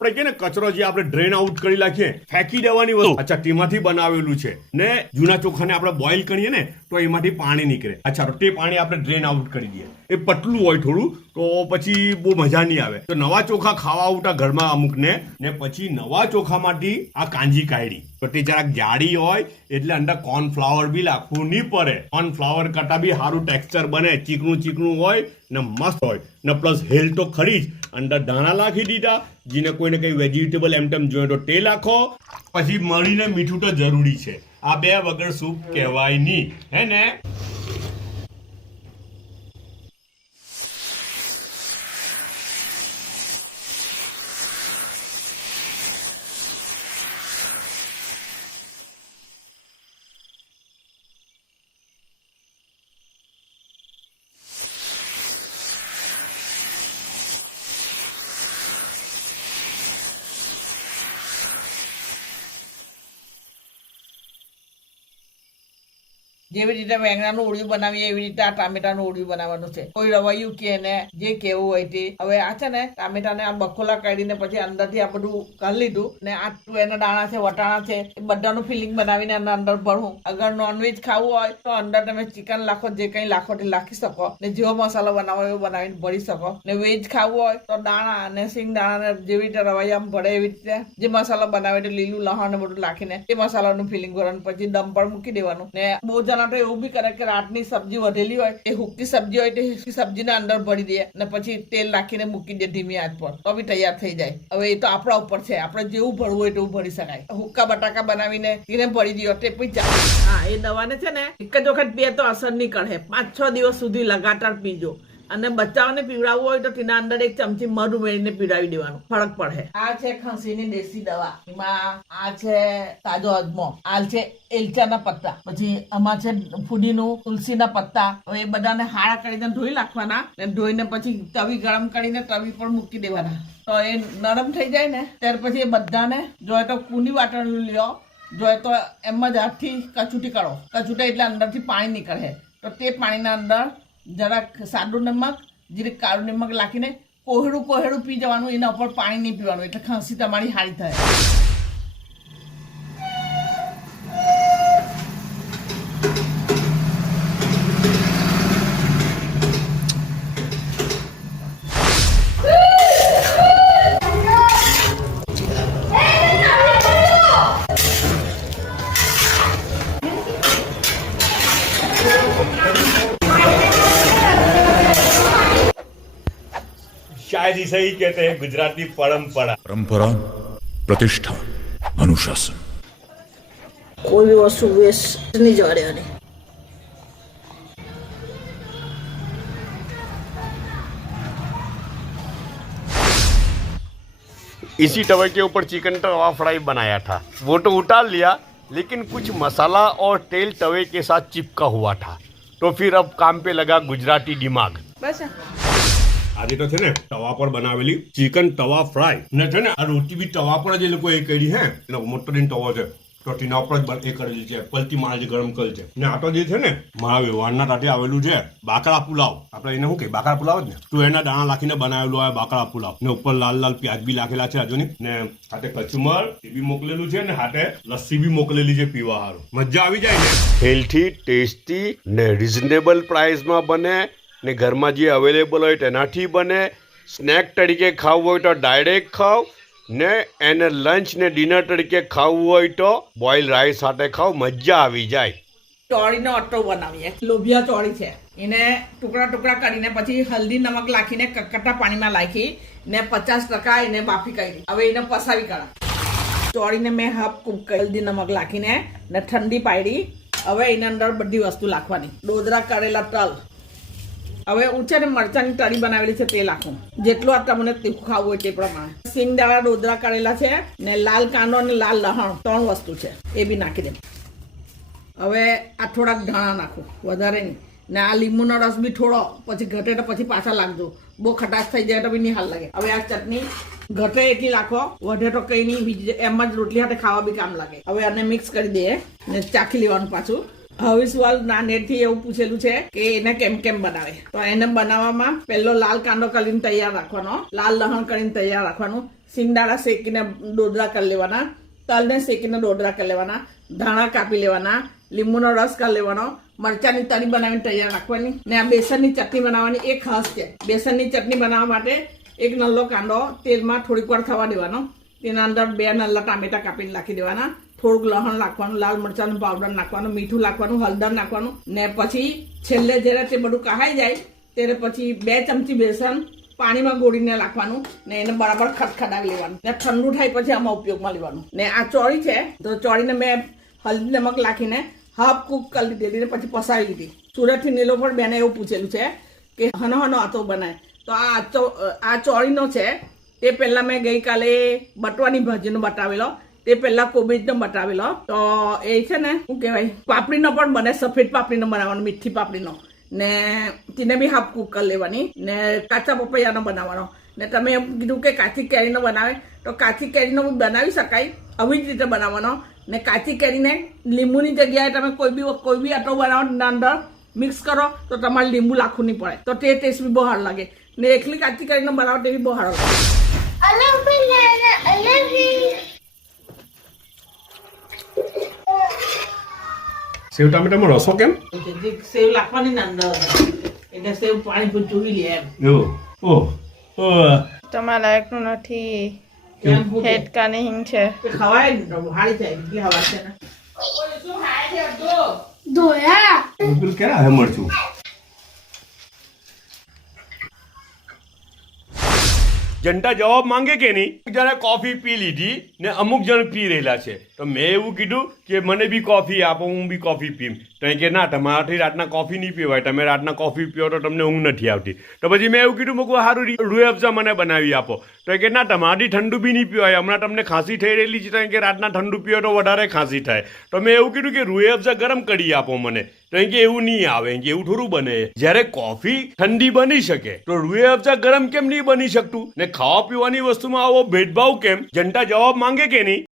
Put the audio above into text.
આપણે કે ને કચરો જે આપણે ડ્રેન આઉટ કરી નાખીએ ફેંકી દેવાની વસ્તુ, અચ્છા તેમાંથી બનાવેલું છે ને જૂના ચોખાને આપણે બોઇલ કરીએ ને તો એમાંથી પાણી નીકળે, અચ્છા તો તે પાણી આપણે ડ્રેન આઉટ કરી દઈએ. એ પતલું હોય થોડું તો પછી બહુ મજા નહીં આવે. તો નવા ચોખા ખાવા આવતા ઘરમાં અમુકને ને પછી નવા ચોખામાંથી આ કાંજી કાઢી તો તે જરાક જાડી હોય એટલે અંદર કોર્નફ્લાવર બી નાખવું નહીં પડે. કોર્નફ્લાવર કરતા બી સારું ટેક્સચર બને, ચીકણું ચીકણું હોય ને મસ્ત હોય ને પ્લસ હેલ્થ તો ખરી જ. અંદર દાણા નાખી દીધા, જેને કોઈને કઈ વેજીટેબલ એમ તેમ જોઈએ તો તે નાખો. પછી મળીને મીઠું તો જરૂરી છે, આ બે વગર સૂપ કહેવાય નહીં, હે ને? જેવી રીતે વેંગણાનું ઓળિયું બનાવીએ એવી રીતે આ ટામેટાનું ઓળિયું બનાવવાનું છે. કોઈ રવૈયું કે ને જે કેવું હોય તે. હવે આ છે ને ટામેટાને આ બકોલા કાઢીને પછી અંદરથી આ બધું કરી લીધું ને આ એના દાણા છે, વટાણા છે, એ બધાનું ફિલિંગ બનાવીને એના અંદર ભરવું. અગર નોનવેજ ખાવું હોય તો અંદર તમે ચિકન લાખો, જે કંઈ લાખો તે લાખી શકો ને જેવો મસાલો બનાવો એવો બનાવીને ભરી શકો. ને વેજ ખાવું હોય તો દાણા અને સિંગ દાણા જેવી રીતે રવૈયામાં ભરે એવી રીતે જે મસાલો બનાવે તે લીલું લહણ ને બધું નાખીને એ મસાલાનું ફિલિંગ ભરવાનું. પછી દમ પર મૂકી દેવાનું. ને બહુ જણા તો એવું બી કરે કે રાતની સબ્જી વધેલી હોય એ હુકતી સબ્જી હોય તે સબ્જીને અંદર ભરી દે ને પછી તેલ નાખીને મૂકી દે ધીમી આંચ પર તો બી તૈયાર થઈ જાય. હવે એ તો આપણા ઉપર છે, આપણે જેવું ભરવું હોય તેવું ભરી શકાય. હુક્કા બટાકા બનાવીને એને ભરી દો તે પછી ચાલે. હા, એ દવાને છે ને એક જ વખત પીએ તો અસર નહીં કરે, 5-6 દિવસ સુધી લગાતાર પીજો. અને બચ્ચાઓને પીવડાવવું હોય તો તેના અંદર એક ચમચી મધ ઉમેરીને પીવડાવી દેવાનું, ફરક પડે. આ છે ખાંસીની દેશી દવા, એમાં આ છે તાજો અજમો, આ છે એલચાના પત્તા, પછી આમાં છે ફુદીનું, તુલસીના પત્તા. હવે એ બધાને હાડા કરીને ધોઈ નાખવાના ને ધોઈને પછી તવી ગરમ કરીને તવી પર મૂકી દેવાના. તો એ નરમ થઈ જાય ને ત્યાર પછી એ બધાને જોઈએ તો કુંડી વાટણ લ્યો, જોઈએ તો એમ જ હાથથી કચૂટી કરો. કચૂટા એટલે અંદરથી પાણી નીકળે તો તે પાણીના અંદર જરાક સાદું નમક, જીરીક કાળું નમક નાખીને કોહેડું પી જવાનું. એના ઉપર પાણી નહીં પીવાનું એટલે ખાંસી તમારી સારી થાય. शायद इसे ही कहते हैं गुजराती परंपरा, प्रतिष्ठा, अनुशासन. કોઈ બી વસ્તુ વેસ્ટ નહીં જવા દેવાની. इसी तवे के ऊपर चिकन तवा फ्राई बनाया था, वो तो उतार लिया लेकिन कुछ मसाला और तेल तवे के साथ चिपका हुआ था, तो फिर अब काम पे लगा गुजराती दिमाग. બસ આજે તો છે ને તવા પર બનાવેલી ચિકન તવા ફ્રાય ને છે ને આ રોટી બી તવા પર જ એ લોકો એ કરી. હે એનો મોટો દિન તવો છે તો તેના ઉપર જ એ કરેલી છે, પલટી માર જે ગરમ કરેલ છે. ને આ તો જે છે ને મારા વ્યવહારના તાતે આવેલું છે બાકડા પુલાવ, આપણે એને શું કહીએ બાકડા પુલાવ જ ને, તો એના દાણા નાખીને બનાવેલું હોય બાકડા પુલાવ ને ઉપર લાલ લાલ પ્યાજ બી નાખેલા છે હજુ ને હાથે કચુમર એ બી મોકલેલું છે ને હાથે લસ્સી બી મોકલેલી છે પીવા હારું. મજા આવી જાય ને. હેલ્થી, ટેસ્ટી ને રિઝનેબલ પ્રાઇસમાં બને ને ઘરમાં જે અવેલેબલ હોય તેનાથી બને. સ્નેક તરીકે ખાવું હોય તો ડાયરેક્ટ ખાવ ને એને લંચ ને ડિનર તરીકે ખાવું હોય તો બોઇલ રાઈસ સાથે ખાવ, મજા આવી જાય. ચોળીનો અટ્ટો બનાવીએ. લોભિયા ચોળી છે એને ટુકડા કરીને પછી હલ્દી નમક નાખીને કકટા પાણીમાં નાખી ને 50% એને બાફી કાઢી. હવે એને પસાવી કાઢા. ચોળીને મેં હાફ કૂક હલ્દી નમક નાખીને ને ઠંડી પાડી. હવે એના અંદર બધી વસ્તુ નાખવાની. ડોદરા કરેલા તલ, હવે ઊંચે ને મરચાંની તળી બનાવેલી છે તે નાખું, જેટલું આ તમને તીખું ખાવું હોય તે પ્રમાણે. સિંગ દાણા ડોદરા કરેલા છે ને લાલ કાંદો અને લાલ લહણ 3 વસ્તુ છે એ બી નાખી દે. હવે આ થોડાક ધાણા નાખું, વધારે નહીં. ને આ લીંબુનો રસ બી થોડો, પછી ઘટે તો પછી પાછા લાગજો, બહુ ખટાશ થઈ જાય તો બી નહીં હાલ લાગે. હવે આ ચટણી ઘટે એટલી રાખો, વધે તો કંઈ નહીં, બીજી એમ જ રોટલી સાથે ખાવા બી કામ લાગે. હવે આને મિક્સ કરી દઈએ ને ચાખી લેવાનું પાછું હવે સવાલ નાનેરથી એવું પૂછેલું છે કે એને કેમ કેમ બનાવે. તો એને બનાવવામાં પહેલો લાલ કાંદો કરીને તૈયાર રાખવાનો, લાલ લસણ કરીને તૈયાર રાખવાનું, સિંગદાણા શેકીને ડોડરા કરી લેવાના, તલને શેકીને ડોડરા કરી લેવાના, ધાણા કાપી લેવાના, લીંબુનો રસ કરી લેવાનો, મરચાની તરી બનાવીને તૈયાર રાખવાની, ને આ બેસનની ચટણી બનાવવાની. એ ખાસ છે, બેસનની ચટણી બનાવવા માટે એક નલ્લો કાંદો તેલમાં થોડીક વાર થવા દેવાનો, તેના અંદર 2 નલ્લા ટામેટા કાપીને નાખી દેવાના, થોડુંક લસણ નાખવાનું, લાલ મરચાંનું પાવડર નાખવાનું, મીઠું નાખવાનું, હળદર નાખવાનું, ને પછી છેલ્લે જ્યારે તે બધું કહાઈ જાય ત્યારે પછી 2 ચમચી બેસન પાણીમાં ગોળીને નાખવાનું, ને એને બરાબર ખડખડાવી લેવાનું, ને ઠંડુ થાય પછી આમાં ઉપયોગમાં લેવાનું. ને આ ચોળી છે તો ચોળીને મેં હલ્દી નમક નાખીને હાફ કૂક કરી લીધેલી, ને પછી પસાવી લીધી. સુરતથી નીલોફર બેને એવું પૂછેલું છે કે હનો આતો બનાય. તો આ ચોળીનો છે તે પહેલાં મેં ગઈકાલે બટવાની ભાજીનો બતાવેલો, તે પહેલાં કોબીજનો બતાવેલો. તો એ છે ને શું કહેવાય, પાપડીનો પણ બને, સફેદ પાપડીનો બનાવવાનો, મીઠી પાપડીનો, ને તેને બી હાફ કૂક કરી લેવાની, ને કાચા પપૈયાનો બનાવવાનો. ને તમે એમ કીધું કે કાચી કેરીનો બનાવે, તો કાચી કેરીનો બી બનાવી શકાય, આવી જ રીતે બનાવવાનો. ને કાચી કેરીને લીંબુની જગ્યાએ તમે કોઈ બી આટો બનાવો, અંદર મિક્સ કરો તો તમારે લીંબુ લાખવું નહીં પડે, તો તે ટેસ્ટ બી બહુ સારું લાગે. ને એકલી કાચી કેરીનો બનાવો તે બી બહુ સારું લાગે. સેવ ટામેટામાં રસો કેમ? સેવ લાખવાની ને અંદર, એટલે સેવ પાણી ચૂવી લે એમ. તમારા લાયકનું નથી. હેડકાની હિંગ છે. ખવાય ને તો હારી જાય, એટલી હવા છે ને. બિલકુલ કેરા હે મરચું. જનતા જવાબ માંગે કે નહીં. જણે કોફી પી લીધી ને અમુક જણ પી રહેલા છે, તો મેં એવું કીધું કે મને બી કોફી આપો, હું બી કોફી પીમ. તો એ કે ના, તમારાથી રાતના કોફી નહીં પીવાય, તમે રાતના કોફી પીવો તો તમને ઊંઘ નથી આવતી. તો પછી મેં એવું કીધું, મૂકું સારું રૂએ અફઝા મને બનાવી આપો. તો એ કે ના, તમારાથી ઠંડુ બી નહીં પીવાય, હમણાં તમને ખાંસી થઈ રહેલી છે, તો કે રાતના ઠંડુ પીવો તો વધારે ખાંસી થાય. તો મેં એવું કીધું કે રૂએ અફઝા ગરમ કરી આપો મને. તો કે એવું નહીં આવે, કે એવું થોડું બને. જ્યારે કોફી ઠંડી બની શકે તો રૂએ અફઝા ગરમ કેમ નહીં બની શકતું? ને ખાવા પીવાની વસ્તુમાં આવો ભેદભાવ કેમ? જનતા જવાબ માંગે કે નહીં.